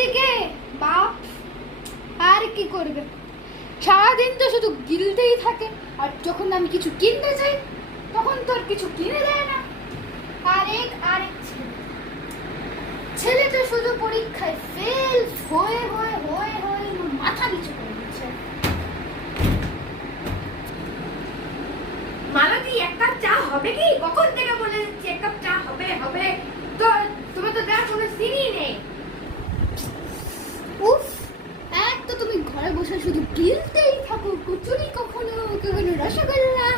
এদিকে বাপ আর কি করবে, সারাদিন তো শুধু গিলতেই থাকে, আর যখন আমি কিছু কিনতে চাই তখন তো আর কিছু কিনে দেয় না। আরেক ছেলে তো শুধু পরীক্ষায় ফেল হয়ে হয়ে হয়ে হয়ে মাথা নিচু করে দিচ্ছে। মালতী এক কাপ চা হবে কি? কখন থেকে বলে যাচ্ছি এক কাপ চা হবে হবে, তো তোমার তো দেওয়ার কোনো সিনই নেই। উফ, এক তো তুমি ঘরে বসে শুধু গিলতেই থাকো, কচুরি কখনো কখনো রসগোল্লা,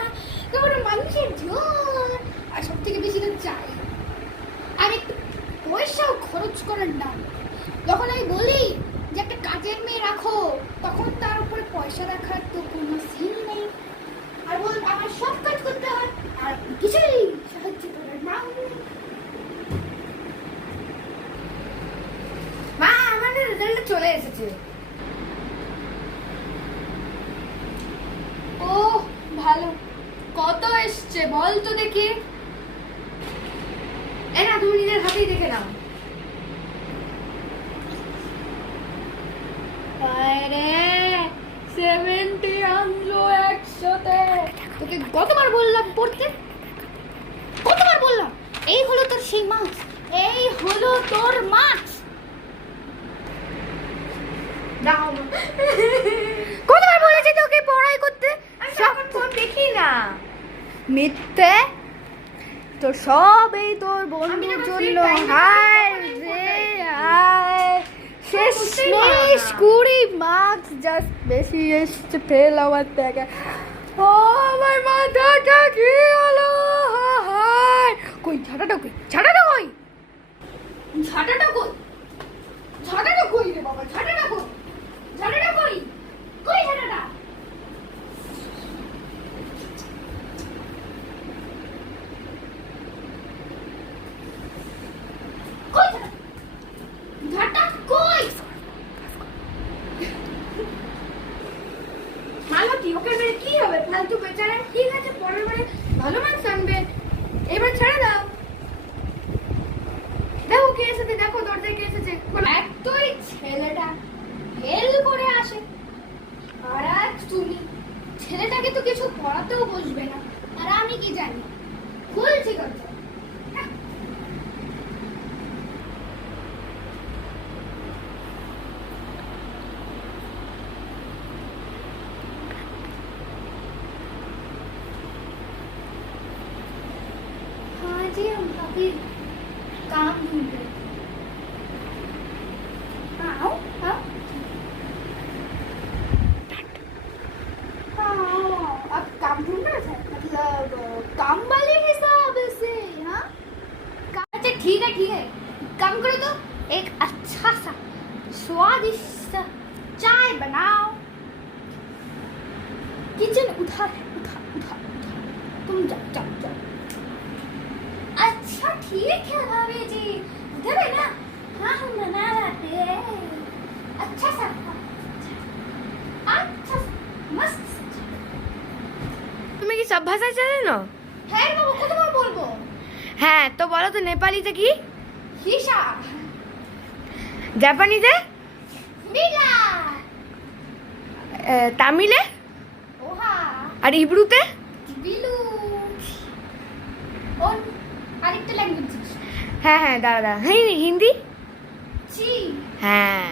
কখনো মাংসের ঝোল, আর সব থেকে বেশি তো চাই। আর একটু পয়সাও খরচ করার নাম। যখন আমি বলি যে একটা কাজের মেয়ে রাখো, তখন তার উপরে পয়সা রাখার তো কোনো সিন নেই, আর বল আমার সব কাজ করতে হয় আর কিছুই সাহায্য করার নাম নেই। মা, আমাদের রেজাল্ট চলে এসেছে। ও ভালো, কত এসছে বল তো দেখি। এই না, তুমি নিজের হাতেই দেখে নাও। আরে 70 আনলো 100-তে। তোকে কতবার বললাম পড়তে, কতবার বললাম, এই হলো তোর সেই মার্কস, এই হলো তোর মার্কস। দাও। কতবার বলেছি তোকে পড়াই করতে, আমি এখন ফোন দেখি না। মিথ্যে তো সব এই তোর আমি বন্ধুর যখন জন্য। free time হায় পাই, রে তখন হায়, শেষ বুঝতেই পারো না। 20 মার্কস জাস্ট বেশি এসছে ফেল হওয়ার থেকে। ও আমার মাথাটা কি হলো, হায় কই ঝাঁটাটা কই, ঝাঁটাটা কই, ঝাঁটাটা কই, ঝাঁটাটা কই রে বাবা, ঝাঁটাটা কই, ঝাঁটাটা কই, কই ঝাঁটাটা? কই ঝাঁটা কই? মালতী, ওকে মেরে কি হবে? ফালতু বেচারা। ঠিক আছে, পরের বারে ভালো মার্কস আনবে, এবার ছেড়ে দাও। দেখো কে এসেছে, দেখো দরজায় কে এসেছে। এক তো এই ছেলেটা ফেল করে আসে, আর এক তুমি, ছেলেটাকে তো কিছু পড়াতেও বসবে না, আর আমি কি জানি, খুলছি দরজা। हाँ जी, हम काफी काम ढूंढ रहे थे। हाँ आओ आओ। हाँ, आप काम ढूंढ रहे थे, मतलब काम वाले हिसाब से? हाँ अच्छा ठीक है, काम करो तो एक अच्छा सा स्वादिष्ट सा चाय बनाओ। किचन उधर है, उधर तुम जाओ जाओ जाओ। अच्छा ठीक है भाभी जी, उधर है ना? हाँ हम बना लाते हैं, अच्छा सा मस्त सा। তুমি কি সব ভাষা জানো? হ্যাঁ বাবা, কতবার বলবো? হ্যাঁ, তো বলো তো নেপালিতে কি, হিসা জাপানিতে, মিলা তামিলে, ওহা আর ইব্রুতে? বিলু। और আরেকটা ল্যাঙ্গুয়েজ হ্যাঁ হ্যাঁ, দাঁড়া দাঁড়া, হ্যাঁ হিন্দি। जी হ্যাঁ।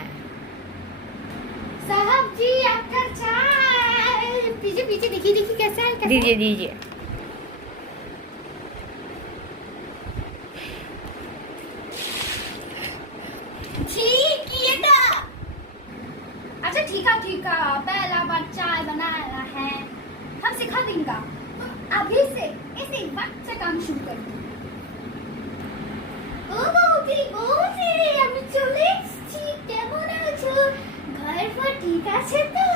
साहब जी आपका चाय। पीछे पीछे देखिए देखिए कैसा है, कैसा है? দিজিয়ে দিজিয়ে। ठीक ये था। अच्छा ठीक है, पहला बार चाय बनाना है, हम सिखा देंगे। तुम अभी से इसी वक्त से काम शुरू कर दो। ও বৌদি বৌদি, আমি চলে এসেছি, কেমন আছো? ঘর ফর ঠিক আছে তো?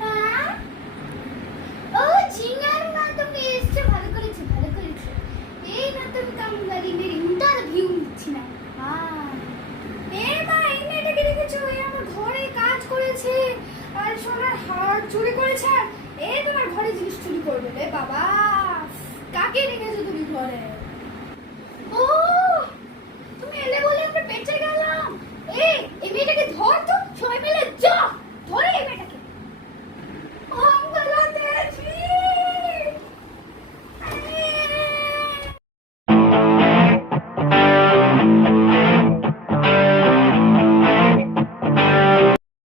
হ্যাঁ, ও ঝিঙ্গার মা তুমি এসছো, ভালো করেছো ভালো করেছো। এই নতুন কামগারিনের ইন্টারভিউ নিচ্ছি না। হ্যাঁ এ মা, এই মেয়েটাকে দেখেছো, এ আমার ঘরে কাজ করেছে আর সোনার হার চুরি করেছে, এই তোমার ঘরে জিনিস চুরি